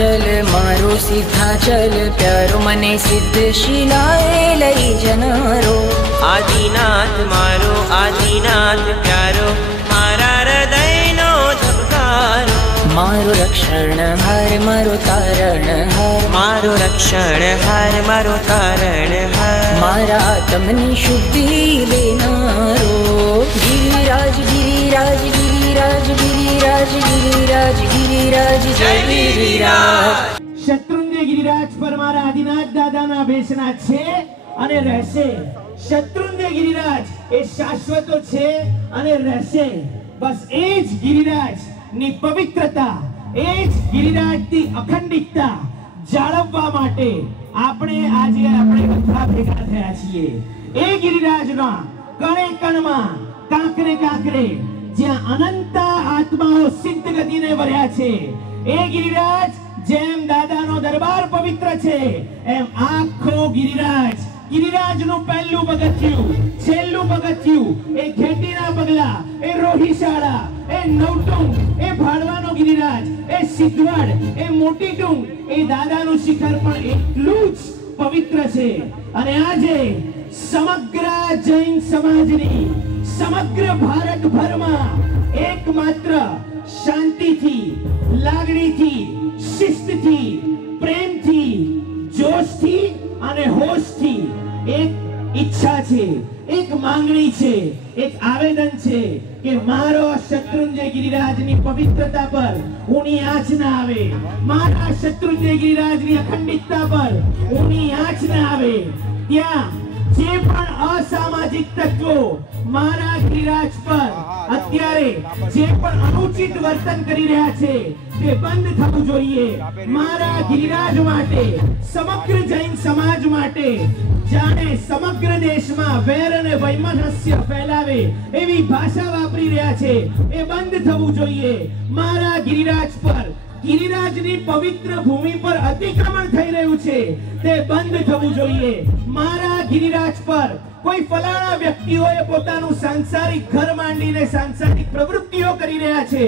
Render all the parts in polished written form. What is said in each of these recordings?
हिमाचल मारो सिद्धाचल प्यारो मने सिद्ध शिलाए लई जनारो। आदिनाथ मारो आदिनाथ प्यारो मारा हृदयनो धबकारो। मारो रक्षण हर मारो तारण हर मारो रक्षण हर मारो तारण हर। मारा आत्मनी शुद्धि देनारो। गिरिराज गिरिराज गिरिराज गिरिराज गिरिराज गिरिराज जय गिरिराज। शत्रुंजय गिरिराज पर मारा आदिनाथ दादाना બેસના છે અને રહેશે। શત્રુંજય गिरिराज એ શાશ્વતો છે અને રહેશે। બસ એ જ गिरिराज ની પવિત્રતા એ જ गिरिराज ની અખંડિતતા જાળવવા માટે આપણે આજે આપણે બધા ભેગા થયા છીએ। એ गिरिराजના કણે કણમાં કાંકરે કાંકરે જ્યાં અનંત આત્માઓ સિદ્ધ ગતિને વર્યા છે એ गिरिराज જેમ દાદાનો દરબાર પવિત્ર છે એમ આખો गिरिराज गिरिराजનું પહેલું પગથિયું છેલ્લું પગથિયું એ ખેતીના પગલા એ રોહિશાળા એ નવટુંગ એ ભાડવાનો गिरिराज એ સિદ્ધવડ એ મોટી ટુંગ એ દાદાનું શિખર પણ એટલું જ પવિત્ર છે। અને આજે સમગ્ર જૈન સમાજની સમગ્ર ભારતભરમાં એકમાત્ર શાંતિથી લાગણીથી શિસ્તથી પ્રેમથી જોશથી અને હોશથી एक इच्छा छे एक मांगणी छे एक आवेदन छे के मारो शत्रुंजय गिरिराज नी पवित्रता पर ऊनी आँच न आवे। मारा शत्रुंजय गिरिराज नी अखंडितता पर ऊनी आँच न आवे। त्या जे पण असामाजिक तत्वो मारा गिरिराज पर અત્યારે જે પણ અનુચિત વર્તન કરી રહ્યા છે તે બંધ થવું જોઈએ। મારા गिरिराज માટે સમગ્ર જૈન સમાજ માટે જાણે સમગ્ર દેશમાં વેર અને વૈમનસ્ય ફેલાવે એવી ભાષા વાપરી રહ્યા છે એ બંધ થવું જોઈએ। મારા गिरिराज પર गिरिराजની પવિત્ર ભૂમિ પર અતિક્રમણ થઈ રહ્યું છે તે બંધ થવું જોઈએ। મારા गिरिराज પર કોઈ ફલાણા વ્યક્તિઓએ પોતાનું સાંસારિક ઘર માંડીને સાંસારિક પ્રવૃત્તિઓ કરી રહ્યા છે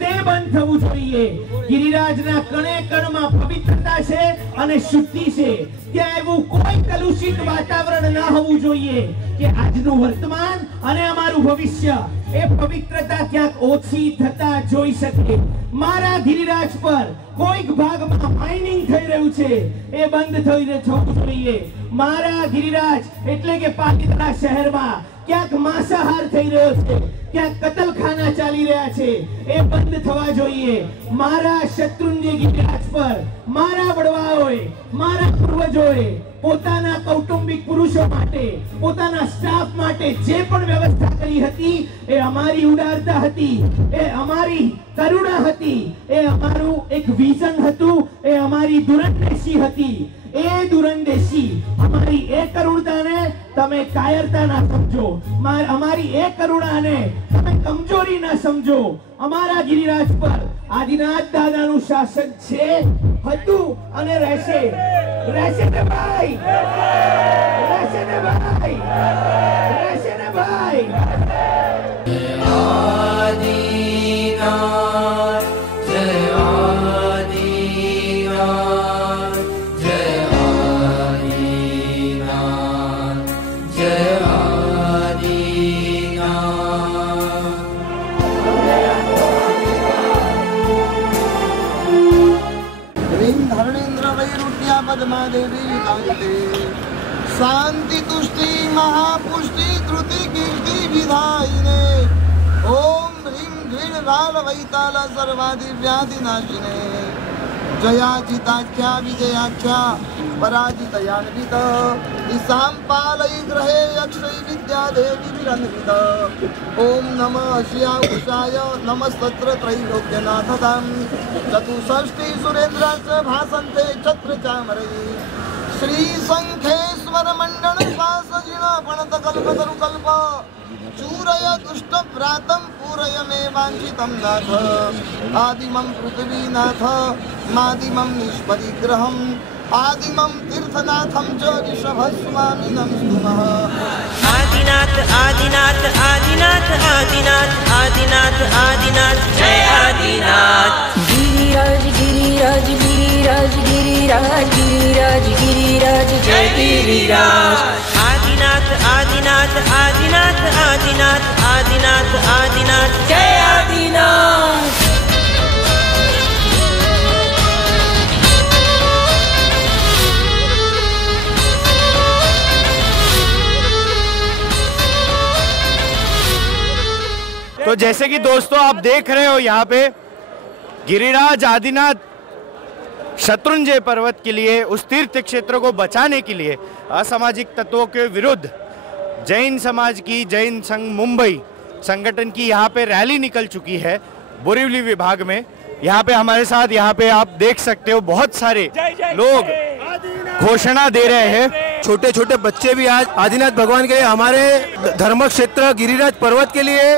તે બંધ થવું જોઈએ। गिरिराजना કણે કણમાં પવિત્રતા છે અને શુદ્ધિ છે। ત્યાં એવું કોઈ કલુષિત વાતાવરણ ન હોવું જોઈએ કે આજનું વર્તમાન અને અમારું ભવિષ્ય એ પવિત્રતા ક્યાંક ઓછી થતા જોઈ શકે। મારા गिरिराज પર કોઈક ભાગમાં માઇનિંગ થઈ રહ્યું છે એ બંધ થવું જોઈએ। મારા गिरिराज એટલે કે પાલિતાણા શહેરમાં ક્યાંક માંસાહાર થઈ રહ્યો છે ક્યાંક કતલખાના ચાલી રહ્યા છે એ બંધ થવા જોઈએ। મારા શત્રુંજય गिरिराज પર મારા વડવાઓએ મારા પૂર્વજોએ પોતાના કૌટુંબિક પુરુષો માટે પોતાના સ્ટાફ માટે જે પણ વ્યવસ્થા કરી હતી એ અમારી ઉદારતા હતી એ અમારી કરુણા હતી એ અમારું એક વિઝન હતું એ અમારી દૂરંદેશી હતી। એ દૂરંદેશી અમારી એ કરુણતાને તમે કાયરતા ના સમજો અમારી એ કરુણાને તમે કમજોરી ના સમજો। અમારા गिरिराज પર આદિનાથ દાદાનું શાસન છે હતું અને રહેશે ને ભાઈ રહેશે ને ભાઈ રહેશે ને ભાઈ। આદિનાથ જય આદિનાથ जय आदिनाथ जय आदिनाथ। धरणेन्द्र वैरुट्या पद्मा देवी कांते शांति तुष्टि महापुष्टि कृति कीर्ति विधायिने ओम ह्रीं घृण बाल वैताल सर्वादि व्याधि नाशिने जयाजिताख्या विजयाख्या पराजितयान्वित ईशां पालयि ग्रहे अक्षय विद्या देवी विरन्वित ओम नमः अश्या उषाय नमस्तत्र त्रैलोक्यनाथतां चतुष्षष्टि सुरेन्द्राश्च भासन्ते छत्र चामरैः श्री शंखेश्वर मंडल श्वासजिण प्रणत कल्पतरु कल्प चूरय दुष्ट प्रातम पूरय मे वांछितं नाथ आदिमं पृथ्वीनाथ मादिमं निष्परिग्रहम् आदिमं तीर्थनाथं च ऋषभस्वामिनं स्तुमः। आदिनाथ आदिनाथ आदिनाथ आदिनाथ आदिनाथ आदिनाथ जय आदिनाथ। गिरिराज गिरिराज गिरिराज गिरिराज गिरिराज गिरिराज जय गिरिराज। आदिनाथ आदिनाथ आदिनाथ आदिनाथ आदिनाथ आदिनाथ जय आदिनाथ। तो जैसे कि दोस्तों आप देख रहे हो यहाँ पे गिरिराज आदिनाथ शत्रुंजय पर्वत के लिए, उस तीर्थ क्षेत्र को बचाने के लिए असामाजिक तत्वों के विरुद्ध जैन समाज की जैन संघ मुंबई संगठन की यहाँ पे रैली निकल चुकी है बोरीवली विभाग में। यहाँ पे हमारे साथ यहाँ पे आप देख सकते हो बहुत सारे लोग घोषणा दे रहे हैं। छोटे छोटे बच्चे भी आज आदिनाथ भगवान के लिए, हमारे धर्म क्षेत्र गिरिराज पर्वत के लिए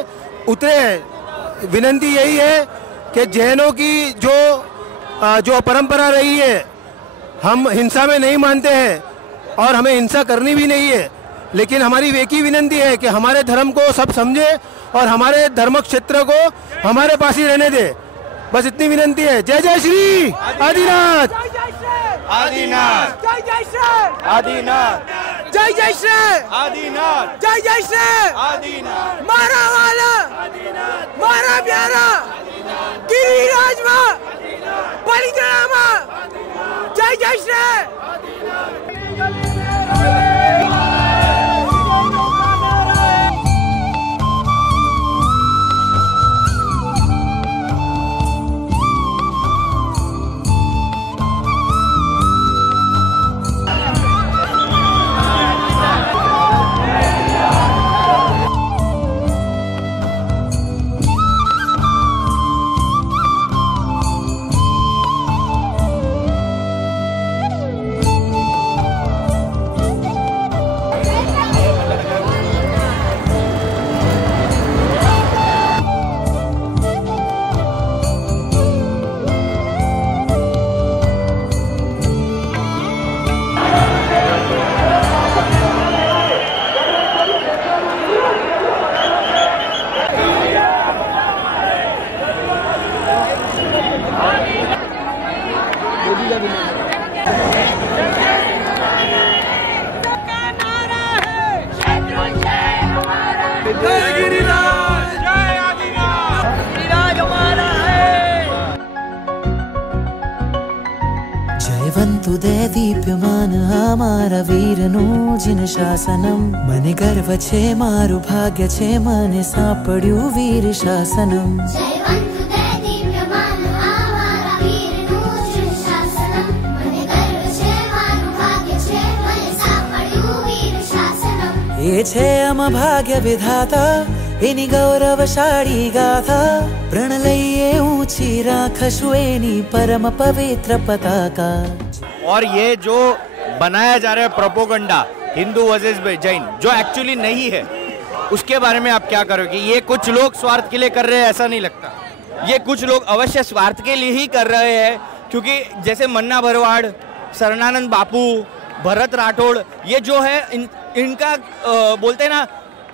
उतरे हैं। विनती यही है कि जैनों की जो परंपरा रही है, हम हिंसा में नहीं मानते हैं और हमें हिंसा करनी भी नहीं है, लेकिन हमारी एक ही विनती है कि हमारे धर्म को सब समझे और हमारे धर्म क्षेत्र को हमारे पास ही रहने दे। बस इतनी विनती है। जय जय श्री आदिनाथ आदिनाथ जय जय श्री आदिनाथ जय जय श्री आदिनाथ जय जय श्री आदिनाथ मारा वाला मारा प्यारा गिरिराज मां परिक्रमा जय जय श्री। जयवंतु दे दीप्यमान અમારા વીરનું જીન શાસનમ મને ગર્વ છે મારું ભાગ્ય છે મને સાંપડ્યું વીર શાસનમ। જયવંતુ દે દીપ્યમાન અમારા વીરનું જીન શાસનમ મને ગર્વ છે મારું ભાગ્ય છે મને સાંપડ્યું વીર શાસનમ। એ છે અમ ભાગ્ય વિધાતા એની ગૌરવશાળી ગાથા પ્રણ લઈએ ઊંચી રાખશું એની પરમ પવિત્ર પતાકા। और ये जो बनाया जा रहा है प्रोपोगंडा हिंदू वर्सेस जैन, जो एक्चुअली नहीं है, उसके बारे में आप क्या करोगे? ये कुछ लोग स्वार्थ के लिए कर रहे हैं, ऐसा नहीं लगता? ये कुछ लोग अवश्य स्वार्थ के लिए ही कर रहे हैं, क्योंकि जैसे मन्ना भरवाड़, शरणानंद बापू, भरत राठौड़, ये जो है इनका बोलते हैं ना,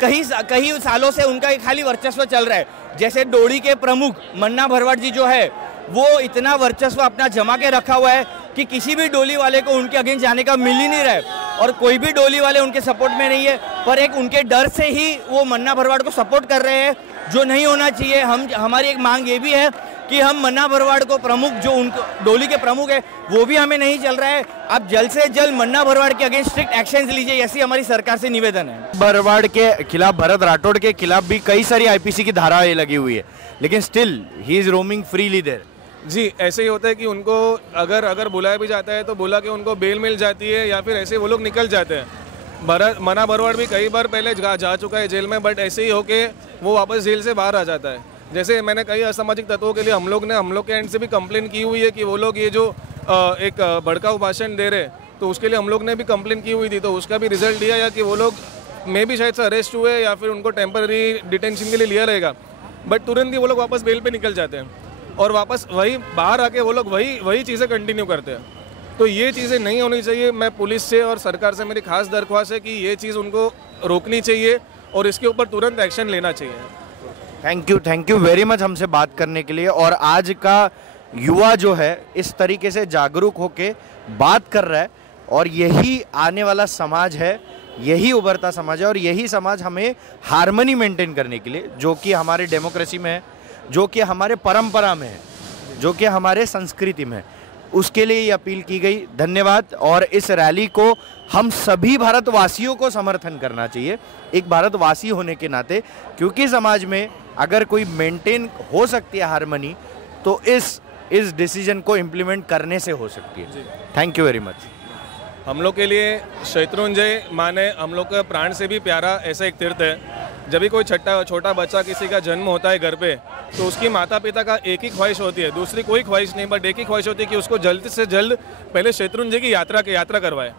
कई सालों से उनका एक खाली वर्चस्व चल रहा है। जैसे डोली के प्रमुख मन्ना भरवाड़ जी जो है वो इतना वर्चस्व अपना जमा के रखा हुआ है कि किसी भी डोली वाले को उनके अगेंस्ट जाने का मिल ही नहीं रहा है, और कोई भी डोली वाले उनके सपोर्ट में नहीं है, पर एक उनके डर से ही वो मन्ना भरवाड़ को सपोर्ट कर रहे हैं, जो नहीं होना चाहिए। हमारी एक मांग ये भी है कि हम मन्ना भरवाड़ को प्रमुख, जो उनको डोली के प्रमुख है, वो भी हमें नहीं चल रहा है। आप जल्द से जल्द मन्ना भरवाड़ के अगेंस्ट स्ट्रिक्ट एक्शन लीजिए, ऐसी हमारी सरकार से निवेदन है। भरवाड़ के खिलाफ, भरत राठौड़ के खिलाफ भी कई सारी आईपीसी की धाराएं लगी हुई है, लेकिन still he is roaming freely there. जी, ऐसे ही होता है कि उनको अगर बुलाया भी जाता है तो बोला कि उनको बेल मिल जाती है या फिर ऐसे वो लोग निकल जाते हैं। मन्ना भरवाड़ भी कई बार पहले जा चुका है जेल में, बट ऐसे ही होके वो वापस जेल से बाहर आ जाता है। जैसे मैंने कई असामाजिक तत्वों के लिए हम लोग के एंड से भी कंप्लेन की हुई है कि वो लोग ये जो एक भड़काऊ भाषण दे रहे, तो उसके लिए हम लोग ने भी कंप्लेन की हुई थी, तो उसका भी रिजल्ट दिया या कि वो लोग मे भी शायद से अरेस्ट हुए या फिर उनको टेम्पररी डिटेंशन के लिए लिया रहेगा, बट तुरंत ही वो लोग वापस बेल पे निकल जाते हैं और वापस वही बाहर आके वो लोग वही चीज़ें कंटिन्यू करते हैं। तो ये चीज़ें नहीं होनी चाहिए। मैं पुलिस से और सरकार से मेरी खास दरख्वास्त है कि ये चीज़ उनको रोकनी चाहिए और इसके ऊपर तुरंत एक्शन लेना चाहिए। थैंक यू वेरी मच हमसे बात करने के लिए। और आज का युवा जो है इस तरीके से जागरूक होके बात कर रहा है, और यही आने वाला समाज है, यही उभरता समाज है, और यही समाज हमें हार्मनी मेंटेन करने के लिए, जो कि हमारे डेमोक्रेसी में है, जो कि हमारे परंपरा में है, जो कि हमारे संस्कृति में है, उसके लिए ये अपील की गई। धन्यवाद। और इस रैली को हम सभी भारतवासियों को समर्थन करना चाहिए, एक भारतवासी होने के नाते, क्योंकि समाज में अगर कोई मेंटेन हो सकती है हार्मनी, तो इस डिसीजन को इम्प्लीमेंट करने से हो सकती है। Thank you very much. हम लोग के लिए शत्रुंजय माने हम लोग का प्राण से भी प्यारा ऐसा एक तीर्थ है। जब भी कोई छोटा बच्चा किसी का जन्म होता है घर पे, तो उसकी माता पिता का एक ही ख्वाहिश होती है, दूसरी कोई ख्वाहिश नहीं, बट एक ही ख्वाहिश होती है कि उसको जल्द से जल्द पहले शत्रुंजय की यात्रा करवाए।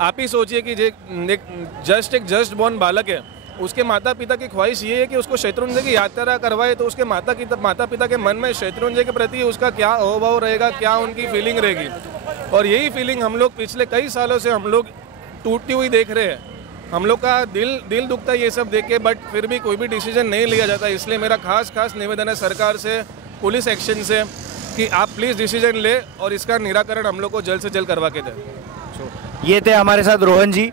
आप ही सोचिए कि एक जस्ट बॉर्न बालक है, उसके माता पिता की ख्वाहिश ये है कि उसको शत्रुंजय की यात्रा करवाए, तो उसके माता पिता के मन में शत्रुंजय के प्रति उसका क्या अभाव रहेगा, क्या उनकी फीलिंग रहेगी। और यही फीलिंग हम लोग पिछले कई सालों से हम लोग टूटती हुई देख रहे हैं। हम लोग का दिल दुखता है ये सब देख के, बट फिर भी कोई भी डिसीजन नहीं लिया जाता। इसलिए मेरा खास निवेदन है सरकार से, पुलिस एक्शन से, कि आप प्लीज़ डिसीजन ले और इसका निराकरण हम लोग को जल्द से जल्द करवा के दें। ये थे हमारे साथ रोहन जी।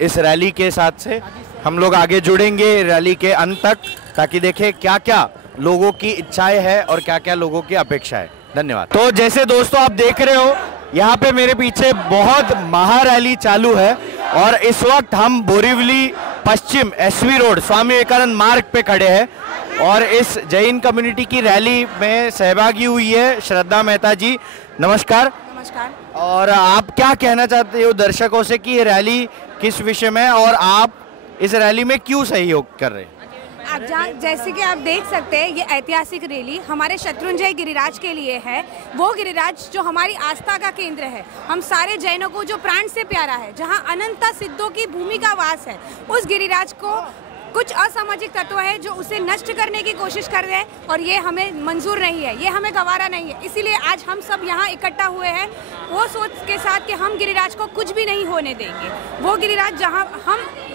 इस रैली के साथ से हम लोग आगे जुड़ेंगे रैली के अंत तक, ताकि देखें क्या क्या लोगों की इच्छाएं हैं और क्या क्या लोगों की अपेक्षा है। धन्यवाद। तो जैसे दोस्तों आप देख रहे हो, यहाँ पे मेरे पीछे बहुत महारैली चालू है, और इस वक्त हम बोरीवली पश्चिम SV रोड स्वामी विवेकानंद मार्ग पे खड़े हैं, और इस जैन कम्युनिटी की रैली में सहभागी हुई है श्रद्धा मेहता जी। नमस्कार। नमस्कार। और आप क्या कहना चाहते हो दर्शकों से कि ये रैली किस विषय में है, और आप इस रैली में क्यों सहयोग कर रहे हैं? आप जैसे कि आप देख सकते हैं, ये ऐतिहासिक रैली हमारे शत्रुंजय गिरिराज के लिए है। वो गिरिराज जो हमारी आस्था का केंद्र है, हम सारे जैनों को जो प्राण से प्यारा है, जहां अनंता सिद्धों की भूमि का वास है, उस गिरिराज को कुछ असामाजिक तत्व है जो उसे नष्ट करने की कोशिश कर रहे हैं, और ये हमें मंजूर नहीं है, ये हमें गवारा नहीं है। इसीलिए आज हम सब यहाँ इकट्ठा हुए हैं वो सोच के साथ कि हम गिरिराज को कुछ भी नहीं होने देंगे। वो गिरिराज जहाँ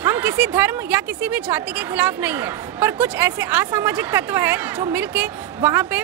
हम किसी धर्म या किसी भी जाति के खिलाफ नहीं है, पर कुछ ऐसे असामाजिक तत्व है जो मिलके वहाँ पे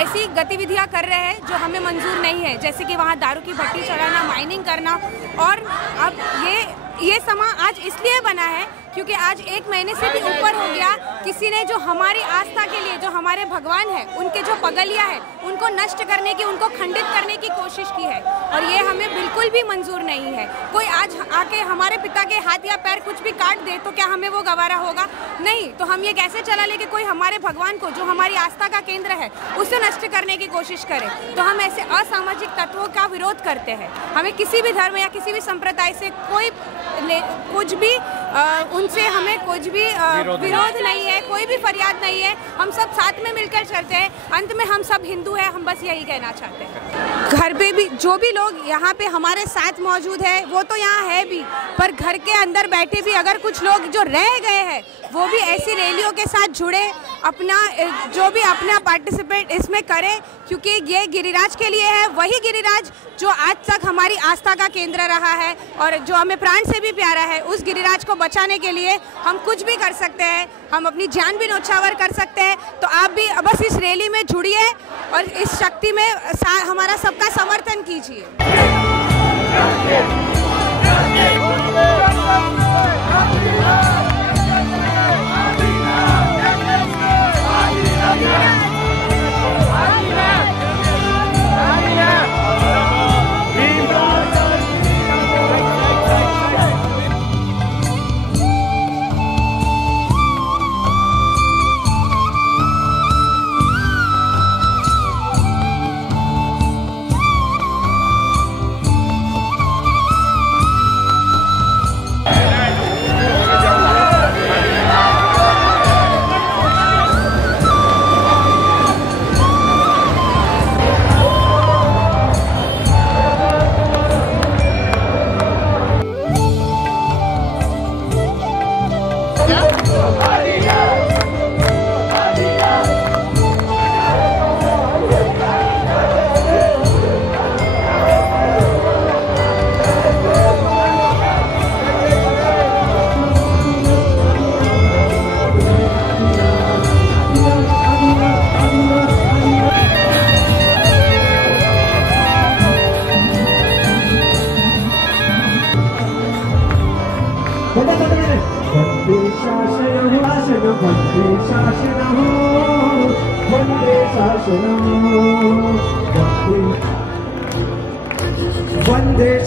ऐसी गतिविधियाँ कर रहे हैं जो हमें मंजूर नहीं है, जैसे कि वहाँ दारू की भट्टी चलाना, माइनिंग करना। और अब ये समा आज इसलिए बना है क्योंकि आज 1 महीने से भी ऊपर हो गया, किसी ने जो हमारी आस्था के लिए, जो हमारे भगवान है, उनके जो पगलिया है, उनको नष्ट करने की, उनको खंडित करने की कोशिश की है, और ये हमें बिल्कुल भी मंजूर नहीं है। कोई आज आके हमारे पिता के हाथ या पैर कुछ भी काट दे तो क्या हमें वो गवारा होगा? नहीं। तो हम ये कैसे चला ले कि कोई हमारे भगवान को, जो हमारी आस्था का केंद्र है, उसे नष्ट करने की कोशिश करे? तो हम ऐसे असामाजिक तत्वों का विरोध करते हैं। हमें किसी भी धर्म या किसी भी संप्रदाय से कुछ भी उनसे हमें कुछ भी विरोध नहीं है, कोई भी फरियाद नहीं है। हम सब साथ में मिलकर चलते हैं। अंत में हम सब हिंदू हैं, हम बस यही कहना चाहते हैं। घर पे भी जो भी लोग यहाँ पे हमारे साथ मौजूद है, वो तो यहाँ है भी, पर घर के अंदर बैठे भी अगर कुछ लोग जो रह गए हैं, वो भी ऐसी रैलियों के साथ जुड़े, अपना पार्टिसिपेट इसमें करें, क्योंकि ये गिरिराज के लिए है, वही गिरिराज जो आज तक हमारी आस्था का केंद्र रहा है और जो हमें प्राण से भी प्यारा है। उस गिरिराज को बचाने के लिए हम कुछ भी कर सकते हैं, हम अपनी जान भी न्यौछावर कर सकते हैं। तो आप भी बस इस रैली में जुड़िए और इस शक्ति में हमारा सबका समर्थन कीजिए।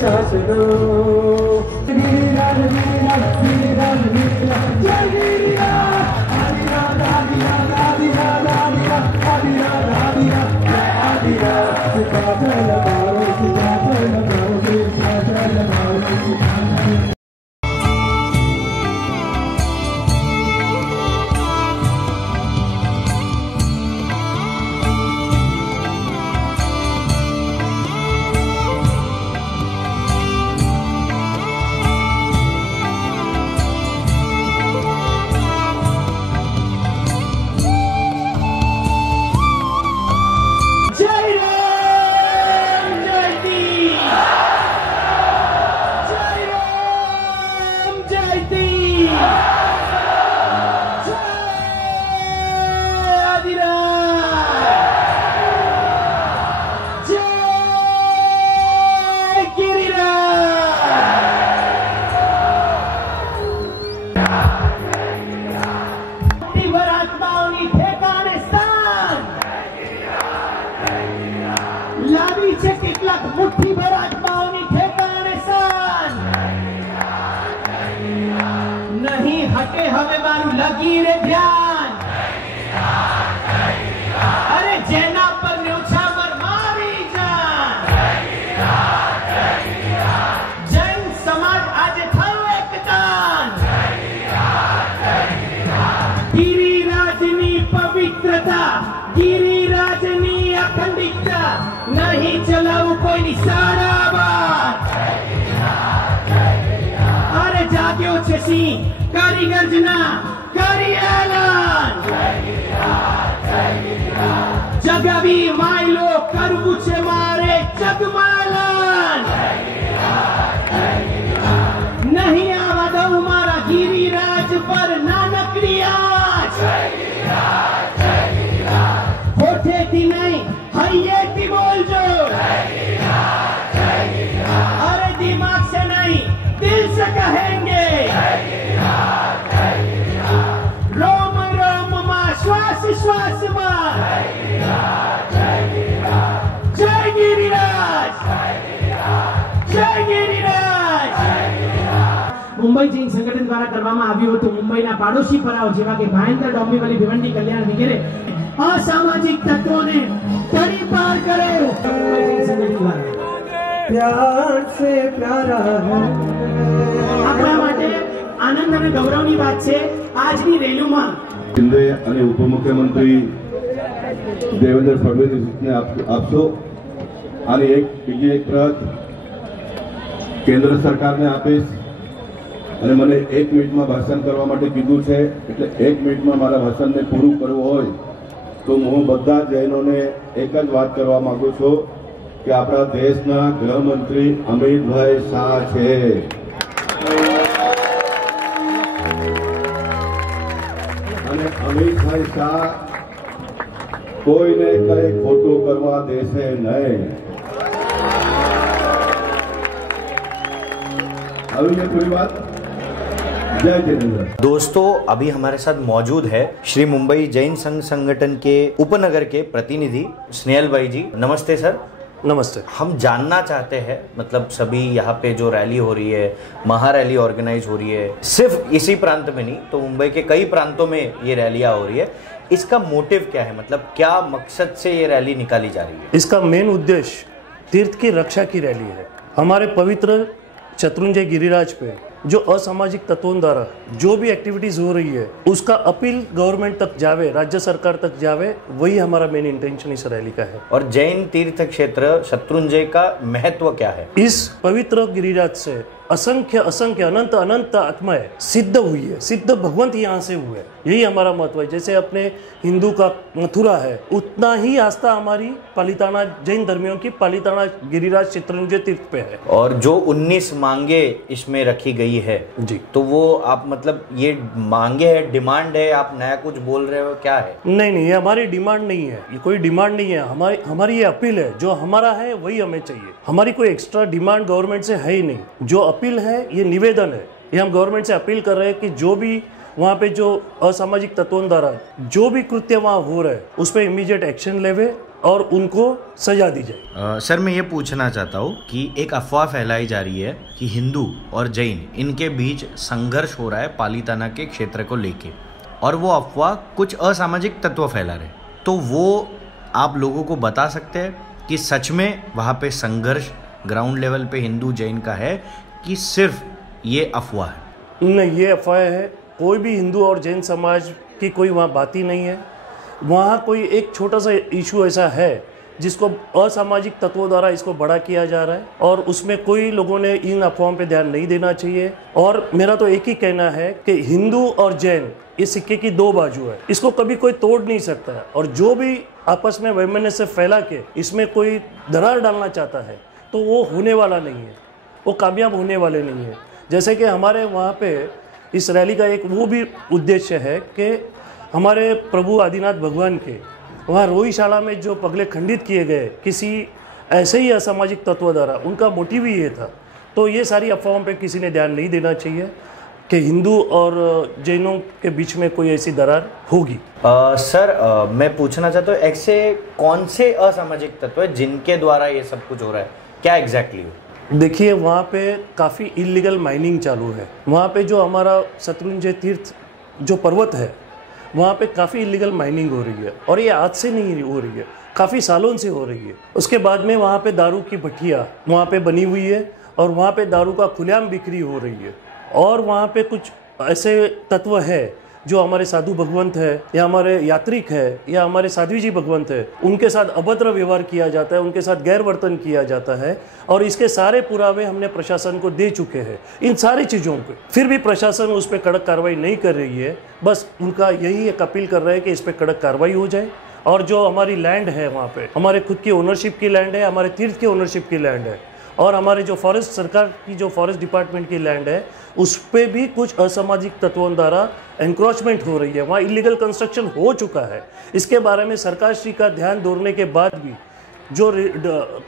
शासनम गिरिराज गिरिराज गिरिराज गिरिराज जय गिरिराज आदिराज आदिराज आदिराज आदिराज आदिराज आदिराज जय आदिराज सिंहासन लगाओ सिंहासन लगाओ सिंहासन लगाओ सिंहासन। મુઠ્ઠીભર આત્માઓની ઠેકાણે સાન નહીં હટે હવે મારું લગીરે ધ્યાન અરે જેના પર ન્યોછાવર મારી જાન જૈન સમાજ આજે થયો એકતાન ગિરિરાજની પવિત્રતા ગિરિરાજની અખંડિતતા नहीं चलाऊ कोई निशानाबाद अरे जाग्यो छसी करी गर्जना करी ऐलान जगवी मायलो करवू छे मारे जगमालान नहीं आवा दऊ मारा गिरिराज पर नानकड़ी आँच होठे थी नहीं हइये थी बोल जो अरे दिमाग से नहीं दिल से कहेंगे रोम रोम माँ श्वास श्वास माँ जय गिरिराज जय गिरिराज। मुंबई जैन संगठन द्वारा કરવામાં આવ્યું હતું મુંબઈના પાડોશી પરાઓ જેવા કે ભાયંદર ડોંબીવલી ભિવંડી કલ્યાણ વગેરે असामाजिक तत्वों ने तड़ी पार करे मुंबई जैन संगठन द्वारा प्यार से प्यारा है આપણા માટે આનંદ અને ગૌરવની વાત છે આજની રેલીમાં शिंदे અને उपमुख्यमंत्री देवेंद्र फडणवीसने આપશો અને બીજી એક પ્રત કેન્દ્ર સરકારને આપીશ અને મને 1 મિનિટમાં ભાષણ કરવા માટે કીધું છે એટલે 1 મિનિટમાં મારા ભાષણને પૂરું કરવું હોય તો હું બધા જૈનોને એક જ વાત કરવા માંગુ છું કે આપણા દેશના ગૃહમંત્રી અમિતભાઈ શાહ છે અને અમિતભાઈ શાહ કોઈને કઈ ખોટું કરવા દેશે નહીં। આવી ને પૂરી વાત। दोस्तों अभी हमारे साथ मौजूद है श्री मुंबई जैन संघ संगठन के उपनगर के प्रतिनिधि स्नेहल भाई जी। नमस्ते सर। नमस्ते। हम जानना चाहते हैं मतलब सभी यहाँ पे जो रैली हो रही है महारैली ऑर्गेनाइज हो रही है सिर्फ इसी प्रांत में नहीं तो मुंबई के कई प्रांतों में ये रैलियां हो रही है इसका मोटिव क्या है मतलब क्या मकसद से ये रैली निकाली जा रही है? इसका मेन उद्देश्य तीर्थ की रक्षा की रैली है। हमारे पवित्र शत्रुंजय गिरिराज पे जो असामाजिक तत्वों द्वारा जो भी एक्टिविटीज हो रही है उसका अपील गवर्नमेंट तक जावे राज्य सरकार तक जावे वही हमारा मेन इंटेंशन इस रैली का है। और जैन तीर्थ क्षेत्र शत्रुंजय का महत्व क्या है? इस पवित्र गिरिराज से असंख्य असंख्य अनंत अनंत आत्माएं सिद्ध हुई है सिद्ध भगवंत यहाँ से हुए यही हमारा महत्व है। जैसे अपने हिंदू का मथुरा है उतना ही आस्था हमारी पालिताना जैन धर्मियों की पालिताना गिरिराज शत्रुंजय तीर्थ पे है। और जो 19 मांगे इसमें रखी गई है जी तो वो आप मतलब ये मांगे है डिमांड है आप नया कुछ बोल रहे हो क्या है? नहीं नहीं ये हमारी डिमांड नहीं है ये कोई डिमांड नहीं है हमारी ये अपील है जो हमारा है वही हमें चाहिए। हमारी कोई एक्स्ट्रा डिमांड गवर्नमेंट से है ही नहीं जो अपील है ये निवेदन है ये हम गवर्नमेंट से अपील कर रहे हैं कि जो भी वहाँ पे जो असामाजिक तत्वों द्वारा जो भी कृत्य वहाँ हो रहा है उस पर इमीडिएट एक्शन लेवे और उनको सजा दी जाए। सर मैं ये पूछना चाहता हूँ कि एक अफवाह फैलाई जा रही है कि हिंदू और जैन इनके बीच संघर्ष हो रहा है पालीताना के क्षेत्र को लेके, और वो अफवाह कुछ असामाजिक तत्व फैला रहे, तो वो आप लोगों को बता सकते हैं कि सच में वहाँ पे संघर्ष ग्राउंड लेवल पे हिंदू जैन का है कि सिर्फ ये अफवाह है? नहीं, ये अफवाह है। कोई भी हिंदू और जैन समाज की कोई वहाँ बात ही नहीं है। वहाँ कोई एक छोटा सा इशू ऐसा है जिसको असामाजिक तत्वों द्वारा इसको बड़ा किया जा रहा है, और उसमें कोई लोगों ने इन अफवाहों पे ध्यान नहीं देना चाहिए। और मेरा तो एक ही कहना है कि हिंदू और जैन इस सिक्के की दो बाजू है, इसको कभी कोई तोड़ नहीं सकता है। और जो भी आपस में वैमनस्य फैला के इसमें कोई दरार डालना चाहता है तो वो होने वाला नहीं है, वो कामयाब होने वाले नहीं है। जैसे कि हमारे वहाँ पे इस रैली का एक वो भी उद्देश्य है कि हमारे प्रभु आदिनाथ भगवान के वहाँ रोहीशाला में जो पगले खंडित किए गए किसी ऐसे ही असामाजिक तत्व द्वारा, उनका मोटिव ही ये था। तो ये सारी अफवाहों पे किसी ने ध्यान नहीं देना चाहिए कि हिंदू और जैनों के बीच में कोई ऐसी दरार होगी। सर मैं पूछना चाहता हूँ, ऐसे कौन से असामाजिक तत्व है जिनके द्वारा ये सब कुछ हो रहा है, क्या एग्जैक्टली? देखिए, वहाँ पे काफ़ी इलीगल माइनिंग चालू है। वहाँ पे जो हमारा शत्रुंजय तीर्थ जो पर्वत है, वहाँ पे काफ़ी इलीगल माइनिंग हो रही है, और ये आज से नहीं हो रही है, काफ़ी सालों से हो रही है। उसके बाद में वहाँ पे दारू की भट्टियाँ वहाँ पे बनी हुई है, और वहाँ पे दारू का खुलेआम बिक्री हो रही है। और वहाँ पे कुछ ऐसे तत्व है जो हमारे साधु भगवंत है या हमारे यात्रिक है या हमारे साध्वी जी भगवंत है, उनके साथ अभद्र व्यवहार किया जाता है, उनके साथ गैर वर्तन किया जाता है। और इसके सारे पुरावे हमने प्रशासन को दे चुके हैं इन सारी चीज़ों पे, फिर भी प्रशासन उस पर कड़क कार्रवाई नहीं कर रही है। बस उनका यही एक अपील कर रहे हैं कि इस पर कड़क कार्रवाई हो जाए। और जो हमारी लैंड है वहाँ पे, हमारे खुद की ओनरशिप की लैंड है, हमारे तीर्थ की ओनरशिप की लैंड है, और हमारे जो फॉरेस्ट सरकार की जो फॉरेस्ट डिपार्टमेंट की लैंड है, उस पर भी कुछ असामाजिक तत्वों द्वारा एंक्रोचमेंट हो रही है। वहाँ इलीगल कंस्ट्रक्शन हो चुका है। इसके बारे में सरकार श्री का ध्यान दौड़ने के बाद भी, जो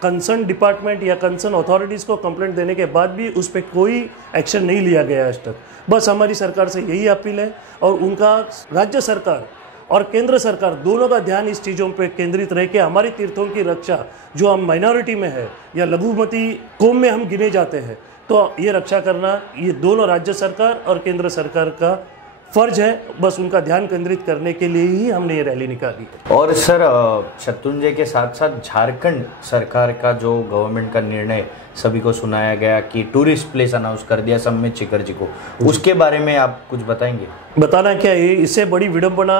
कंसर्न डिपार्टमेंट या कंसर्न अथॉरिटीज़ को कंप्लेंट देने के बाद भी उस पर कोई एक्शन नहीं लिया गया आज तक। बस हमारी सरकार से यही अपील है, और उनका राज्य सरकार और केंद्र सरकार दोनों का ध्यान इस चीज़ों पे केंद्रित रहे कि हमारी तीर्थों की रक्षा, जो हम माइनॉरिटी में है या लघुमती कौम में हम गिने जाते हैं, तो ये रक्षा करना ये दोनों राज्य सरकार और केंद्र सरकार का फर्ज है। बस उनका ध्यान केंद्रित करने के लिए ही हमने ये रैली निकाली। और सर शत्रुंजय के साथ साथ झारखंड सरकार का जो गवर्नमेंट का निर्णय सभी को सुनाया गया कि टूरिस्ट प्लेस अनाउंस कर दिया सम्मित शिखर जी को, उसके बारे में आप कुछ बताएंगे? बताना क्या है, इससे बड़ी विडंबना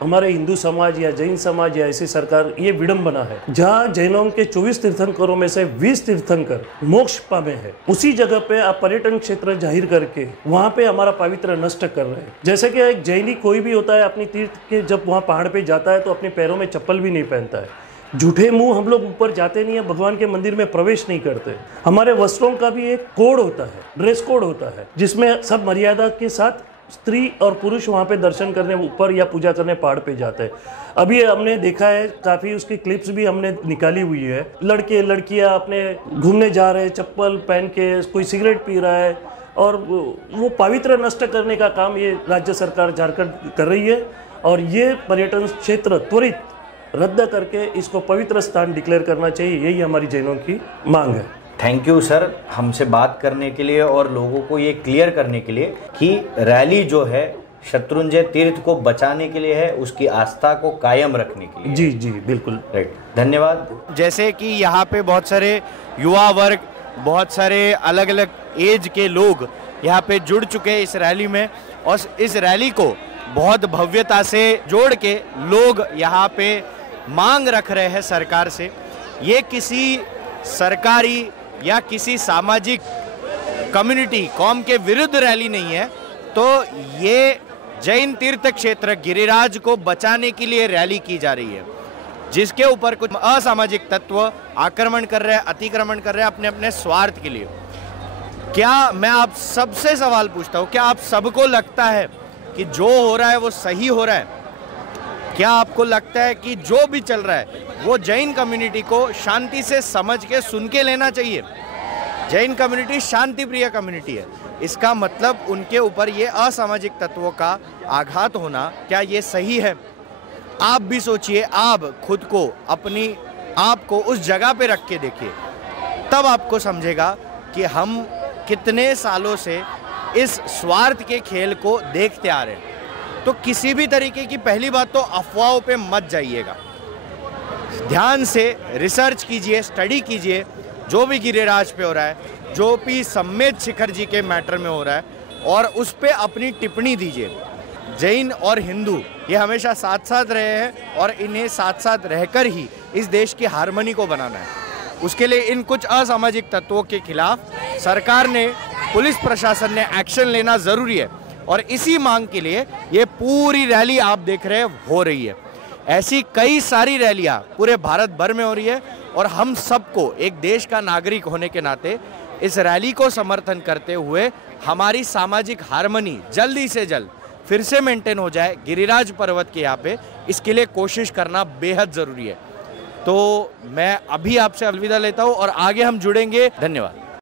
हमारे हिंदू समाज या जैन समाज या ऐसी सरकार, ये विडंबना है। जहाँ जैनों के 24 तीर्थंकरों में से 20 तीर्थंकर मोक्ष पामे हैं, उसी जगह पे आप पर्यटन क्षेत्र जाहिर करके वहाँ पे हमारा पवित्र नष्ट कर रहे हैं। जैसे कि एक जैनी कोई भी होता है, अपनी तीर्थ के जब वहाँ पहाड़ पे जाता है तो अपने पैरों में चप्पल भी नहीं पहनता है। झूठे मुंह हम लोग ऊपर जाते नहीं है, भगवान के मंदिर में प्रवेश नहीं करते। हमारे वस्त्रों का भी एक कोड होता है, ड्रेस कोड होता है, जिसमें सब मर्यादा के साथ स्त्री और पुरुष वहाँ पे दर्शन करने ऊपर या पूजा करने पहाड़ पे जाते हैं। अभी हमने देखा है, काफ़ी उसकी क्लिप्स भी हमने निकाली हुई है। लड़के लड़कियाँ अपने घूमने जा रहे हैं चप्पल पहन के, कोई सिगरेट पी रहा है, और वो पवित्र नष्ट करने का काम ये राज्य सरकार झारखंड कर रही है। और ये पर्यटन क्षेत्र त्वरित रद्द करके इसको पवित्र स्थान डिक्लेयर करना चाहिए, यही हमारी जैनों की मांग है। थैंक यू सर, हमसे बात करने के लिए और लोगों को ये क्लियर करने के लिए कि रैली जो है शत्रुंजय तीर्थ को बचाने के लिए है, उसकी आस्था को कायम रखने के लिए। जी जी बिल्कुल, राइट, धन्यवाद। जैसे कि यहाँ पे बहुत सारे युवा वर्ग, बहुत सारे अलग अलग एज के लोग यहाँ पे जुड़ चुके हैं इस रैली में, और इस रैली को बहुत भव्यता से जोड़ के लोग यहाँ पे मांग रख रहे हैं सरकार से। ये किसी सरकारी या किसी सामाजिक कम्युनिटी कौम के विरुद्ध रैली नहीं है, तो ये जैन तीर्थ क्षेत्र गिरिराज को बचाने के लिए रैली की जा रही है, जिसके ऊपर कुछ असामाजिक तत्व आक्रमण कर रहे हैं, अतिक्रमण कर रहे हैं अपने अपने स्वार्थ के लिए। क्या मैं आप सबसे सवाल पूछता हूँ, क्या आप सबको लगता है कि जो हो रहा है वो सही हो रहा है? क्या आपको लगता है कि जो भी चल रहा है वो जैन कम्युनिटी को शांति से समझ के सुन के लेना चाहिए? जैन कम्युनिटी शांति प्रिय कम्युनिटी है, इसका मतलब उनके ऊपर ये असामाजिक तत्वों का आघात होना, क्या ये सही है? आप भी सोचिए, आप खुद को अपनी आप को उस जगह पे रख के देखिए, तब आपको समझेगा कि हम कितने सालों से इस स्वार्थ के खेल को देखते आ रहे हैं। तो किसी भी तरीके की, पहली बात तो अफवाहों पे मत जाइएगा, ध्यान से रिसर्च कीजिए, स्टडी कीजिए जो भी गिरिराज पे हो रहा है, जो भी सम्मेद शिखर जी के मैटर में हो रहा है, और उस पे अपनी टिप्पणी दीजिए। जैन और हिंदू ये हमेशा साथ साथ रहे हैं और इन्हें साथ साथ रहकर ही इस देश की हार्मनी को बनाना है। उसके लिए इन कुछ असामाजिक तत्वों के खिलाफ सरकार ने, पुलिस प्रशासन ने एक्शन लेना ज़रूरी है, और इसी मांग के लिए ये पूरी रैली आप देख रहे हैं हो रही है। ऐसी कई सारी रैलियाँ पूरे भारत भर में हो रही है, और हम सबको एक देश का नागरिक होने के नाते इस रैली को समर्थन करते हुए हमारी सामाजिक हार्मनी जल्दी से जल्द फिर से मेंटेन हो जाए गिरिराज पर्वत के यहाँ पे, इसके लिए कोशिश करना बेहद ज़रूरी है। तो मैं अभी आपसे अलविदा लेता हूँ और आगे हम जुड़ेंगे। धन्यवाद।